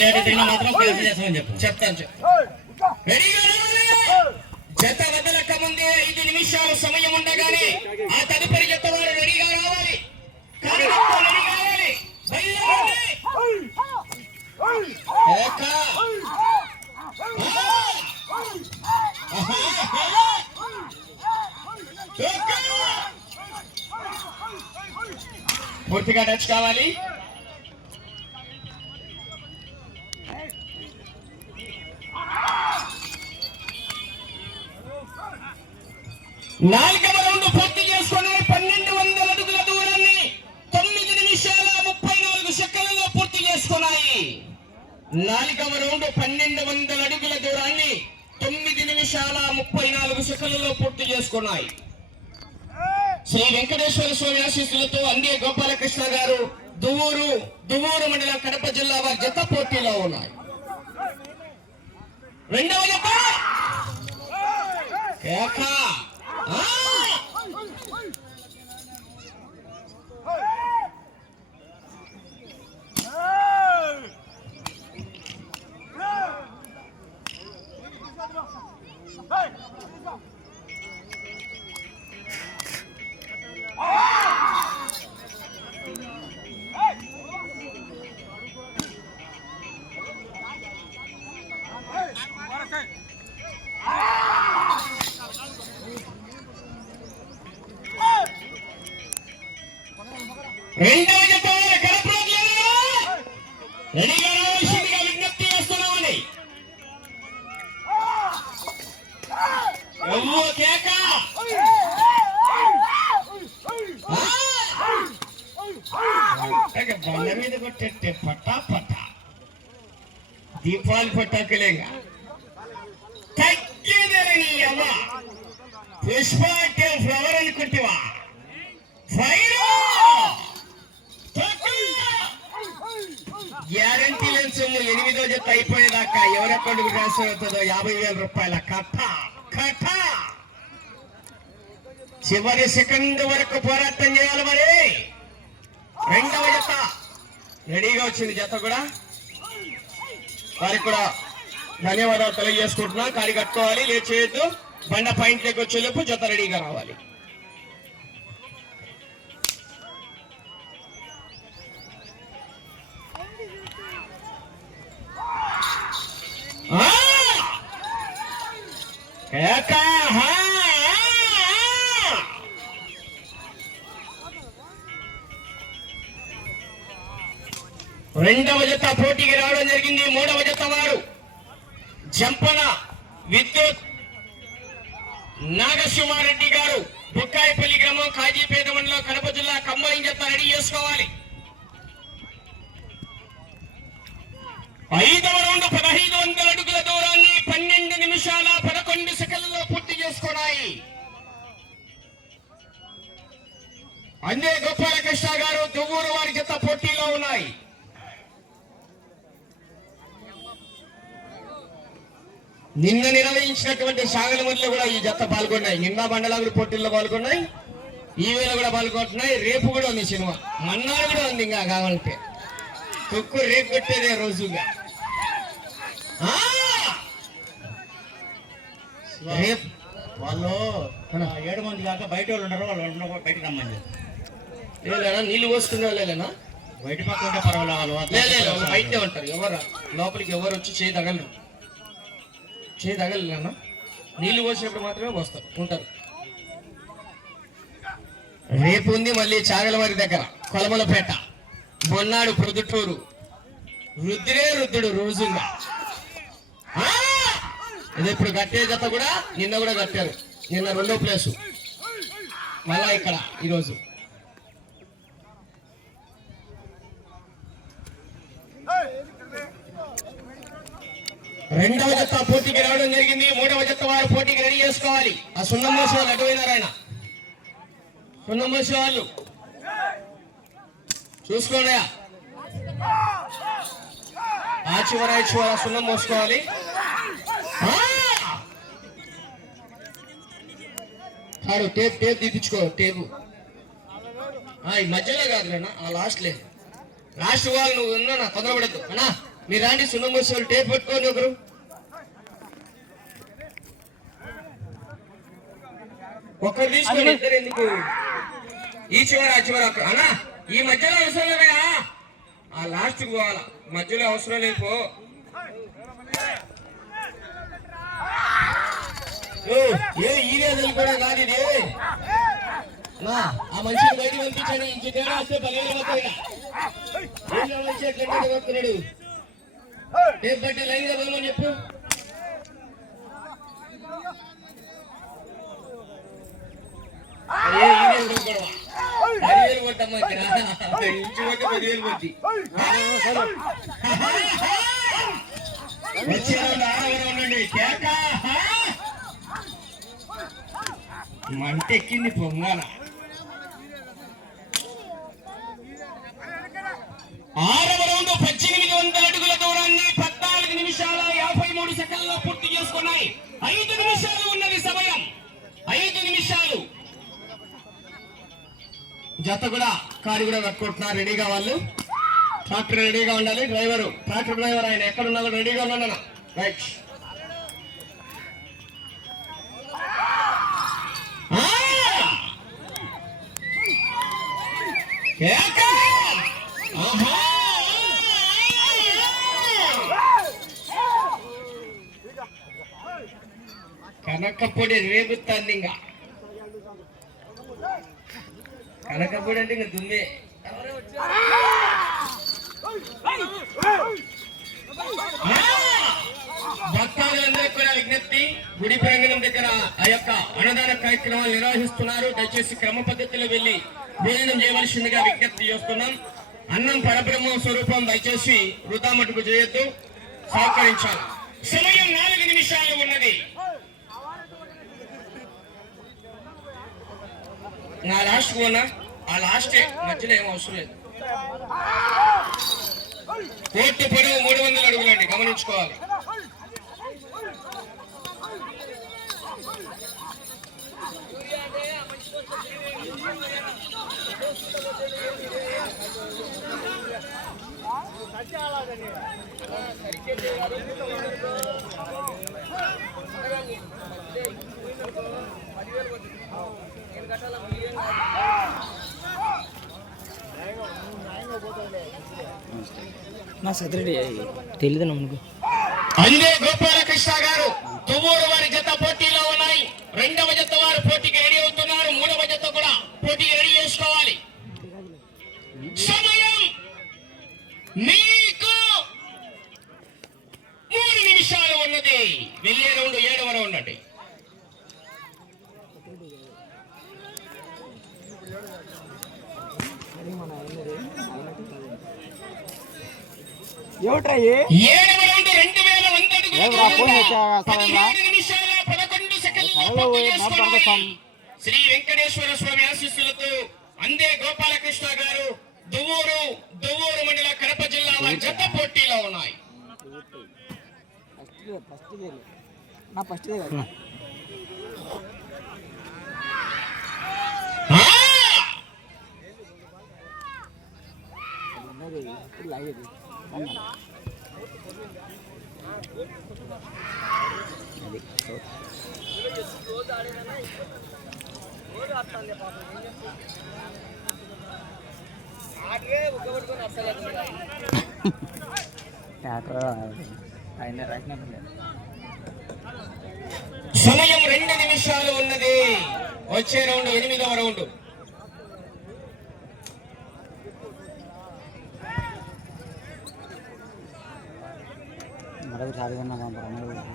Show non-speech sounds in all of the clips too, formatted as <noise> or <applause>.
లేటైనా మాత్రం క్యాన్సిల్ చేస్తామని చెప్పు చెప్తాను. జత వదలక ముందే ఐదు నిమిషాలు సమయం ఉండగానే ఆ తదుపరి జత వారు రెడీగా రావాలి. పూర్తిగా టచ్ కావాలి నాలుగవ రౌండ్ పూర్తి చేసుకుని పన్నెండు వందల అడుగుల దూరాన్ని తొమ్మిది నిమిషాల ముప్పై నాలుగు సెకండ్లలో పూర్తి చేసుకున్నాయి. నాలుగవ రౌండ్ పన్నెండు వందల అడుగుల దూరాన్ని తొమ్మిది నిమిషాల ముప్పై నాలుగు సెకండ్లలో పూర్తి చేసుకున్నాయి. శ్రీ వెంకటేశ్వర స్వామి ఆశీస్సులతో అందే గోపాలకృష్ణ గారు దువ్వూరు దువ్వూరు మండలం కడప జిల్లా వారి జత పోటీలో ఉన్నాయి. రెండవ జత. కేకా. దీపాలు పట్టాకలేగా తగ్గేదని అమ్మ పుష్ప అంటే ఫ్లవర్ అనుకుంటేవా? ఫైర్! గ్యారంటీ లేని సొమ్ము ఎనిమిదో జత అయిపోయేదాకా ఎవరి అకౌంట్కి ట్రాన్స్ఫర్ అవుతుందో యాభై వేల రూపాయల కథ కథ చివరి సెకండ్ వరకు పోరాటం చేయాలి మరి. రెండవ జత. రెడీగా వచ్చింది జత కూడా. వారికి కూడా ధన్యవాదాలు తెలియజేసుకుంటున్నా. కాడి కట్టుకోవాలి లేట్ చేయొద్దు బండ పాయింట్లోకి వచ్చేలోపు జత రెడీగా రావాలి. ఏకా రెండవ జత పోటీకి రావడం జరిగింది. మూడవ జత వారు జంపన విద్యుత్ నాగసింహారెడ్డి గారు బుక్కాయపల్లి గ్రామం కాజీపేట మండలం కడప జిల్లా కంబైన్ జత రెడీ చేసుకోవాలి. ఐదవ రౌండ్ పదహైదు వందల అడుగుల దూరాన్ని పన్నెండు నిమిషాల పదకొండు సెకండ్లలో పూర్తి చేసుకున్నాయి. అందే గోపాలకృష్ణ గారు దువ్వూరు వారి జత పోటీలో ఉన్నాయి. నిన్న నిర్వహించినటువంటి సాగలమూరిలో కూడా ఈ జత పాల్గొన్నాయి. నిన్న మండలాగుడు పోటీల్లో పాల్గొన్నాయి. ఈ వేళ కూడా పాల్గొంటున్నాయి. రేపు కూడా ఉంది సినిమా. మన్నాడు కూడా ఉంది ఇంకా కావాలంటే. కుక్కు రేపు కొట్టేదే రోజుగా! రేపు. వాళ్ళు ఏడు మంది కాక బయట వాళ్ళు ఉన్నారు వాళ్ళు బయటకు రమ్మని చెప్పు. లేలేనా నీళ్ళు పోసుకునే లేనా? బయట పక్క ఉంటే పర్వాలేదు వాళ్ళు లేదు బయటే ఉంటారు ఎవరు? లోపలికి ఎవరు వచ్చి చేయి తగలరు? చేయి తగలలేనా నీళ్ళు పోసినప్పుడు మాత్రమే పోస్తారు ఉంటారు. రేపు ఉంది మళ్ళీ చాగలవారి దగ్గర కొలమలపేట. మొన్నాడు ప్రొద్దుటూరు. రుద్రే రుద్రుడు రోజుగా ఇది ఇప్పుడు కట్టే జత కూడా నిన్న కూడా కట్టారు. నిన్న రెండో ప్లేసు. మళ్ళా ఇక్కడ ఈరోజు. రెండవ జత పోటీకి రావడం జరిగింది. మూడవ జత వారు పోటీకి రెడీ చేసుకోవాలి. ఆ సున్నం మోసే వాళ్ళు అటువైనారు ఆయన? సున్నం మోసే వాళ్ళు చూసుకోండి ఆ చివర ఈ చివర సున్నం మోసుకోవాలి. కాదు టేప్ టేప్ తీపించుకో టేపు. ఆ, ఈ మధ్యలో కాదులేనా? ఆ లాస్ట్ లేదు లాస్ట్ వాళ్ళు నువ్వు ఉన్నా నా తొందరపడద్దు. అన్నా. మీరు రాండి సున్నం టేప్ పట్టుకోండి ఒకరు. ఒక్కరు తీసుకోండి ఇద్దరు ఎందుకు? ఈ చివర ఆ చివర అన్నా ఈ మధ్యలో అవసరం లేదయా ఆ లాస్ట్ పోవాలా. మధ్యలో అవసరం లేదు పో. ఏ ఈ రేజులు కూడా కాదు ఇది. ఆ మనిషిని బయటికి పంపించండి. ఇంటి తేడా వస్తే పోతాయి ఊళ్ళో నుంచి ఎట్లా టేప్ లైన్ చెప్పు. ఏ, ఈ రేజులు పదివేలు కొట్టమ్మా ఇక్కడ. ఇంచు కొట్టి పదివేలు కొట్టి. వచ్చే కేక ఆరవ జత కూడా కారు కూడా కట్టుకుంటున్నారు. రెడీగా వాళ్ళు. ట్రాక్టర్ రెడీగా ఉండాలి. డ్రైవరు ట్రాక్టర్ డ్రైవర్ ఆయన ఎక్కడ ఉన్నా కూడా రెడీగా ఉన్నాడు రైట్. కనకపొడి రేగుతుంది ఇంకా. కనకపూడి అంటే ఇంకా దుమ్మే. భక్తాదులందరికీ కూడా విజ్ఞప్తి గుడి ప్రాంగణం దగ్గర ఆ యొక్క అన్నదాన కార్యక్రమాలు నిర్వహిస్తున్నారు. దయచేసి క్రమ పద్ధతిలో వెళ్ళి భోజనం చేయవలసిందిగా విజ్ఞప్తి చేస్తున్నాం. అన్నం పరబ్రహ్మ స్వరూపం దయచేసి వృధా మటుకు చేయొద్దు. సహకరించాలి. సమయం నాలుగు నిమిషాలు ఉన్నది. నా లాస్ట్ పోనా లాస్టే మధ్యలో ఏం అవసరం లేదు. కోర్టు పొడవు మూడు వందల అడుగులండి గమనించుకోవాలి. నా తెలియదు నమ్మకు అందే గోపాలకృష్ణ గారు తువ్వూరు వారి జత పోటీలో ఉన్నాయి. రెండవ జత వారు పోటీకి రెడీ అవుతున్నారు. మూడవ జత కూడా పోటీకి రెడీ చేసుకోవాలి. సమయం మీకు మూడు నిమిషాలు ఉన్నది. వెళ్ళే రౌండ్ ఏడవ రౌండ్ అండి ఏమిట్రా ఏడవ రౌండ్ రెండు వేల వంద అడుగుల ఏమిరా, ఫోన్ దూరంలో చేశావా, సరేనా? పదిహేడు నిమిషాల పదకొండు సెకండ్లలో సరేలే, శ్రీ వెంకటేశ్వర స్వామి ఆశీస్సులతో అందే గోపాలకృష్ణ గారు దువ్వూరు దువ్వూరు మండల కడప జిల్లా జత పోటీలో ఉన్నాయి. నా ఫస్ట్ లాగేది? <laughs> ఆయన సమయం రెండు నిమిషాలు ఉన్నది. వచ్చే రౌండ్ ఎనిమిదవ రౌండ్.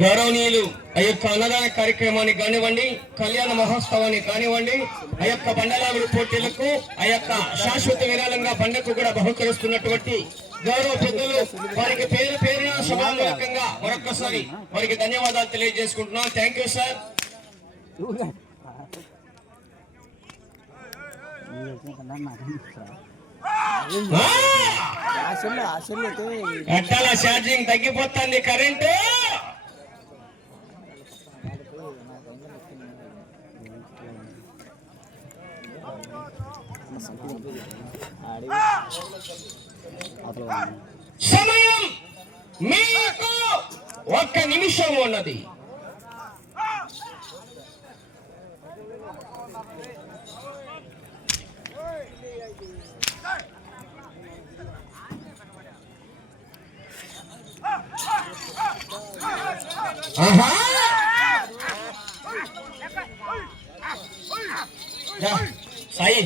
గౌరవనీయులు ఆ యొక్క అన్నదాన కార్యక్రమానికి కానివ్వండి కళ్యాణ మహోత్సవానికి కానివ్వండి ఆ యొక్క బండలాగుడు పోటీలకు ఆ యొక్క శాశ్వత విరాళంగా బండకు కూడా బహుకరిస్తున్నటువంటి గౌరవ పెద్దలు వారికి పేరు పేరున సభామూలకంగా మరొకసారి వారికి ధన్యవాదాలు తెలియజేసుకుంటున్నాం. థ్యాంక్ యూ సార్ ఆశలు ఆశలు అయితే ఛార్జింగ్ తగ్గిపోతుంది కరెంటు? సమయం మీకు ఒక్క నిమిషం ఉన్నది. ఆహా! సాయి.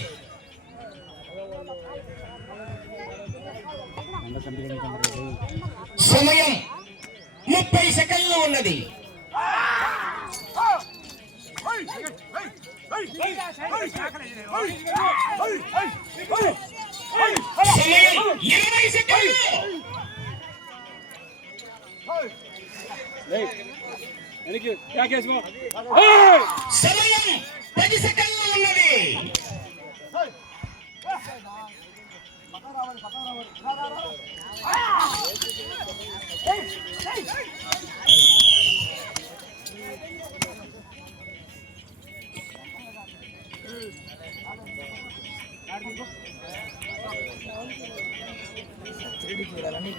సమయం ముప్పై సెకండ్లు ఉన్నది. సమయం ఇరవై సెకండ్లు. వెనక్కి బ్యాక్ వేసుకో సమయం పది సెకండ్లు ఉన్నది చూడాలని